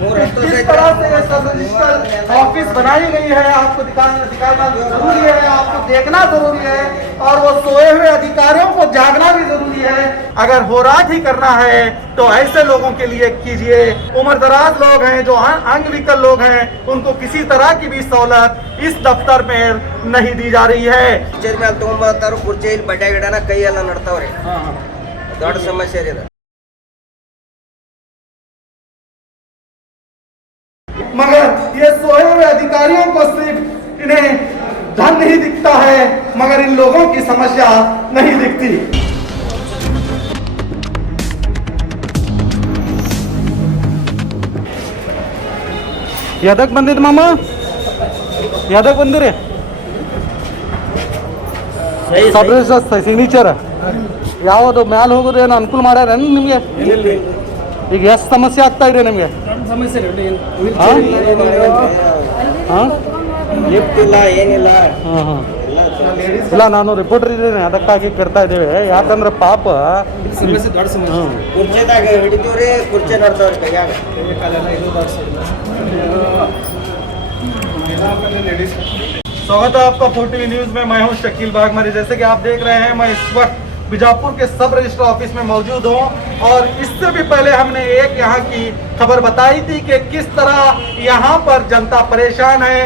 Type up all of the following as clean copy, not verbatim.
किस तरह से ये सब रजिस्टर ऑफिस बनाई गई है, आपको दिखाना जरूरी है, आपको देखना जरूरी है, और वो सोए हुए अधिकारियों को जागना भी जरूरी है। अगर होराट ही करना है तो ऐसे लोगों के लिए कीजिए। उम्र दराज लोग हैं, जो अंग विकल लोग हैं, उनको किसी तरह की भी सहूलत इस दफ्तर में नहीं दी जा रही है। ಮೇಲೆ ತಗೊಂಬರ್ತಾರು ಕುರ್ಚಿಯಲ್ಲಿ ಬಡ್ಡೆ ಗಿಡನ ಕೈ ಎಲ್ಲ ನಡ್ತಾವ್ರಿ ದೊಡ್ಡ ಸಮಸ್ಯೆ ರೀ ಇದು। मगर ये सोए हुए अधिकारियों को सिर्फ इन्हें धन नहीं दिखता है, मगर इन लोगों की समस्या नहीं दिखती। ಯಾದಕ್ ಬಂದಿದ್ದು ಮಾಮ, ಯಾದಕ್ ಬಂದಿರಿ? ಸಬ್ ರಿಜಿಸ್ಟರ್ ಸಿಗ್ನೇಚರ್ ಯಾವುದು ಮ್ಯಾಲ ಹೋಗೋದು ಏನು ಅನುಕೂಲ ಮಾಡ್ಯಾರ ನಿಮಗೆ? ಈಗ ಎಷ್ಟು ಸಮಸ್ಯೆ ಆಗ್ತಾ ಇದೆ ನಿಮಗೆ? ಸಮಸ್ಯೆ ಲಿಫ್ಟ್ ಇಲ್ಲ ಏನಿಲ್ಲ। ಇಲ್ಲ, ನಾನು ರಿಪೋರ್ಟರ್ ಇದ್ದೇನೆ, ಅದಕ್ಕಾಗಿ ಕೇಳ್ತಾ ಇದ್ದೇವೆ. ಯಾಕಂದ್ರೆ ಪಾಪ ಸಮಸ್ಯೆ ದೊಡ್ಡ ಸಮಸ್ಯೆ ಕುರ್ಚಿದಾಗ ಹಿಡಿತೀವ್ರಿ, ಕುರ್ಚಿ ನಡ್ತಾವ್ರಿ ಕೈಯಾಗ। स्वागत है आपका 4TV न्यूज में। मैं हूं शकील बागमरी। जैसे कि आप देख रहे हैं, मैं इस वक्त बीजापुर के सब रजिस्टर ऑफिस में मौजूद हूं, और इससे भी पहले हमने एक यहाँ की खबर बताई थी कि किस तरह यहाँ पर जनता परेशान है।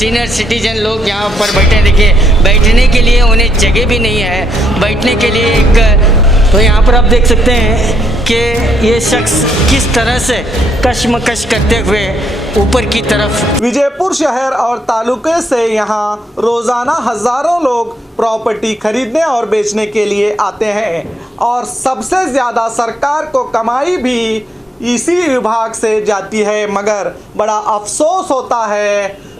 सीनियर सिटीजन लोग यहाँ पर बैठे, देखिए बैठने के लिए उन्हें जगह भी नहीं है, बैठने के लिए एक, तो यहाँ पर आप देख सकते हैं कि ये शख्स किस तरह से कशमकश करते हुए ऊपर की तरफ। विजयपुर शहर और तालुके से यहाँ रोजाना हजारों लोग प्रॉपर्टी खरीदने और बेचने के लिए आते हैं, और सबसे ज्यादा सरकार को कमाई भी इसी विभाग से जाती है। मगर बड़ा अफसोस होता है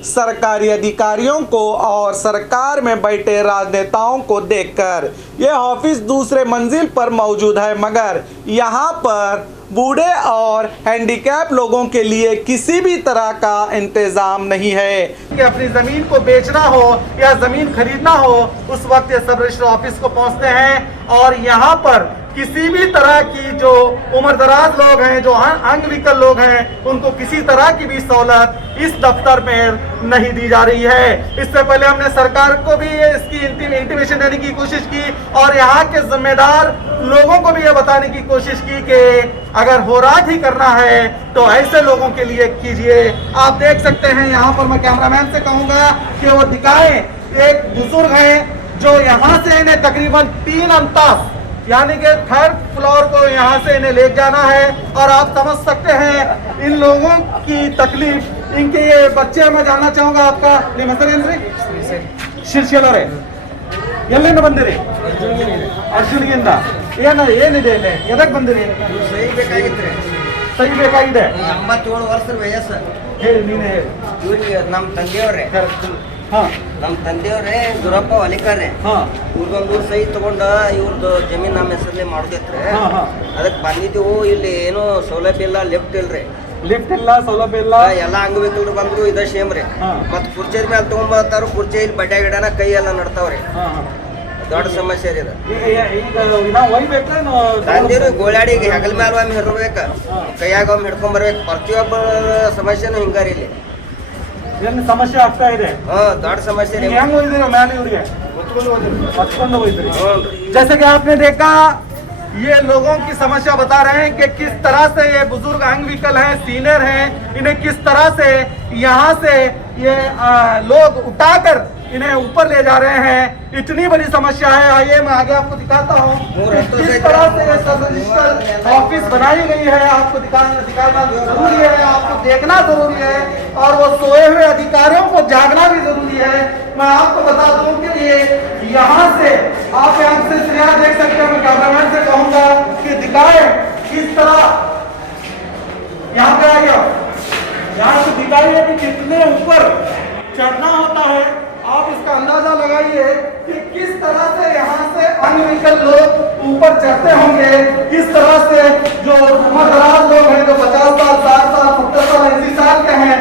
सरकारी अधिकारियों को और सरकार में बैठे राजनेताओं को देखकर। यह ऑफिस दूसरे मंजिल पर मौजूद है, मगर यहाँ पर बूढ़े और हैंडीकैप लोगों के लिए किसी भी तरह का इंतजाम नहीं है। कि अपनी ज़मीन को बेचना हो या ज़मीन खरीदना हो, उस वक्त ये सब रजिस्टर ऑफिस को पहुँचते हैं, और यहाँ पर किसी भी तरह की जो उम्र दराज लोग हैं, जो अंग विकल लोग हैं, उनको किसी तरह की भी सहूलत इस दफ्तर में नहीं दी जा रही है। इससे पहले हमने सरकार को भी इसकी इंटीमेशन देने की कोशिश की, और यहाँ के जिम्मेदार लोगों को भी ये बताने की कोशिश की कि अगर होराट ही करना है तो ऐसे लोगों के लिए कीजिए। आप देख सकते हैं, यहाँ पर मैं कैमरामैन से कहूँगा कि वो दिखाएं। एक बुजुर्ग हैं जो यहाँ से इन्हें तकरीबन 3 अंतस यानी कि 3rd फ्लोर को यहाँ से इन्हें ले जाना है, और आप समझ सकते हैं इन लोगों की तकलीफ। इनके ये बच्चे, मैं जानना चाहूँगा आपका ನಿಮ್ಮ ಹೆಸರು ಏನ್ರಿ? ಶಿರ್ಷಿಯಲವರೇ, ಎಲ್ಲಿಂದ ಬಂದಿರಿ? ಅರ್ಜುನ್ಗಿಂದ. ಏನಿದೆ ಇಲ್ಲಿ? ಎದಕ್ಕೆ ಬಂದಿರಿ? ಸಹಿ ಬೇಕಾಗಿತ್ರಿ। ಸಹಿ ಬೇಕಾಗಿದೆ? 87 ವರ್ಷದ ವಯಸ್ಸು। ಹೇಳಿ, ನೀನೇ ಹೇಳಿ। ಇವ್ರಿಗೆ ನಮ್ಮ ತಂದೆಯವ್ರೆ, ನಮ್ಮ ತಂದೆಯವ್ರೆ ದುರಪ್ಪ ಹೊಲಿಕಾರ್ರೆ, ಇವ್ರದೊಂದು ಸಹಿ ತಗೊಂಡ ಇವ್ರದ್ದು ಜಮೀನ್ ನಮ್ಮ ಹೆಸರಲ್ಲಿ ಮಾಡೋದಿತ್ರಿ। ಅದಕ್ಕೆ ಬಂದಿದ್ದೀವು, ಇಲ್ಲಿ ಏನು ಸೌಲಭ್ಯ ಇಲ್ಲ, ಲಿಫ್ಟ್ ಇಲ್ರಿ, ಲಿಫ್ಟ್ ಇಲ್ಲ, ಸೌಲಭ್ಯ ಇಲ್ಲ, ಎಲ್ಲ ಅಂಗವಿಕಲರು ಬಂದ್ರು ಇದ ಸೇಮ್ ರೀ। ಮತ್ ಕುರ್ಚಿ ಮೇಲೆ ತಗೊಂಬರ್ತಾರು, ಕುರ್ಚಿಯಲ್ಲಿ ಬಡ್ಡೆ ಗಿಡನ ಕೈ ಎಲ್ಲ ನಡ್ತಾವ್ರಿ, ದೊಡ್ಡ ಸಮಸ್ಯೆ ರೀ ಇದು। ತಂದಿರು ಗೋಳಾಡಿ ಹೆಗಲ್ ಮ್ಯಾಲ ಒಮ್ಮೆ ಹಿಡ್ಬೇಕು, ಕೈಯಾಗ ಒಮ್ಮೆ ಹಿಡ್ಕೊಂಡ್ ಬರ್ಬೇಕು, ಪ್ರತಿಯೊಬ್ಬ ಸಮಸ್ಯೆನೂ ಹಿಂಗಾರಿ ಇಲ್ಲಿ ಸಮಸ್ಯೆ ಆಗ್ತಾ ಇದೆ। ದೊಡ್ಡ ಸಮಸ್ಯೆ ರೀ। ಹೆಂಗ್ ಹೋಗಿದ್ದೀರ ಮ್ಯಾಲೆ ಇವ್ರಿಗೆ? ಹೊತ್ಕೊಂಡು ಹೋಗಿದ್ರಿ? जैसे कि आपने देखा, ये लोगों की समस्या बता रहे हैं कि किस तरह से ये बुजुर्ग अंग विकल हैं, सीनियर हैं, इन्हें किस तरह से यहाँ से ये लोग उठाकर इन्हें ऊपर ले जा रहे हैं। इतनी बड़ी समस्या है। आइए मैं आगे आपको दिखाता हूँ किस तरह से ये सब रजिस्टर ऑफिस बनाई गई है। आपको दिखाना जरूरी है, आपको देखना जरूरी है, और वो सोए हुए अधिकारियों को जागना भी जरूरी है। मैं आपको बता दूं कि ये यहाँ से आप यहाँ से श्रेया देख सकते हैं। मैं कैमरामैन से कहूँगा कि दिखाएं किस तरह यहाँ पे आइए, यहाँ से दिखाइए कि कितने ऊपर चढ़ना होता है। आप इसका अंदाजा लगाइए कि किस तरह से यहाँ से अंग विकल लोग ऊपर चढ़ते होंगे, किस तरह से जो उम्रदराज लोग हैं, जो 50 साल, 60 साल, 70 साल, 80 साल के हैं,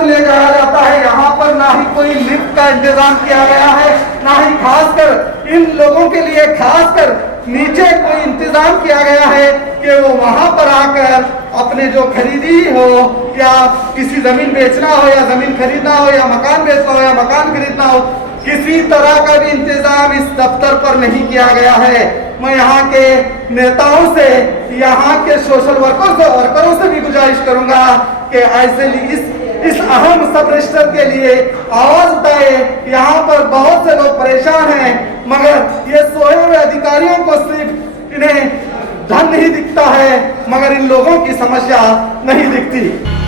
पास ले जाया जाता है। यहाँ पर ना ही कोई लिफ्ट का इंतजाम किया गया है, ना ही खासकर इन लोगों के लिए खासकर नीचे कोई इंतजाम किया गया है कि वो वहां पर आकर अपने जो खरीदी हो या किसी जमीन बेचना हो या जमीन खरीदना हो या मकान बेचना हो या मकान खरीदना हो, किसी तरह का भी इंतजाम इस दफ्तर पर नहीं किया गया है। मैं यहाँ के नेताओं से, यहाँ के सोशल वर्करों से भी गुजारिश करूंगा कि ऐसे इस अहम सब रजिस्टर के लिए आवाज उठाए। यहाँ पर बहुत से लोग परेशान हैं, मगर ये सोए हुए अधिकारियों को सिर्फ इन्हें धन नहीं दिखता है, मगर इन लोगों की समस्या नहीं दिखती।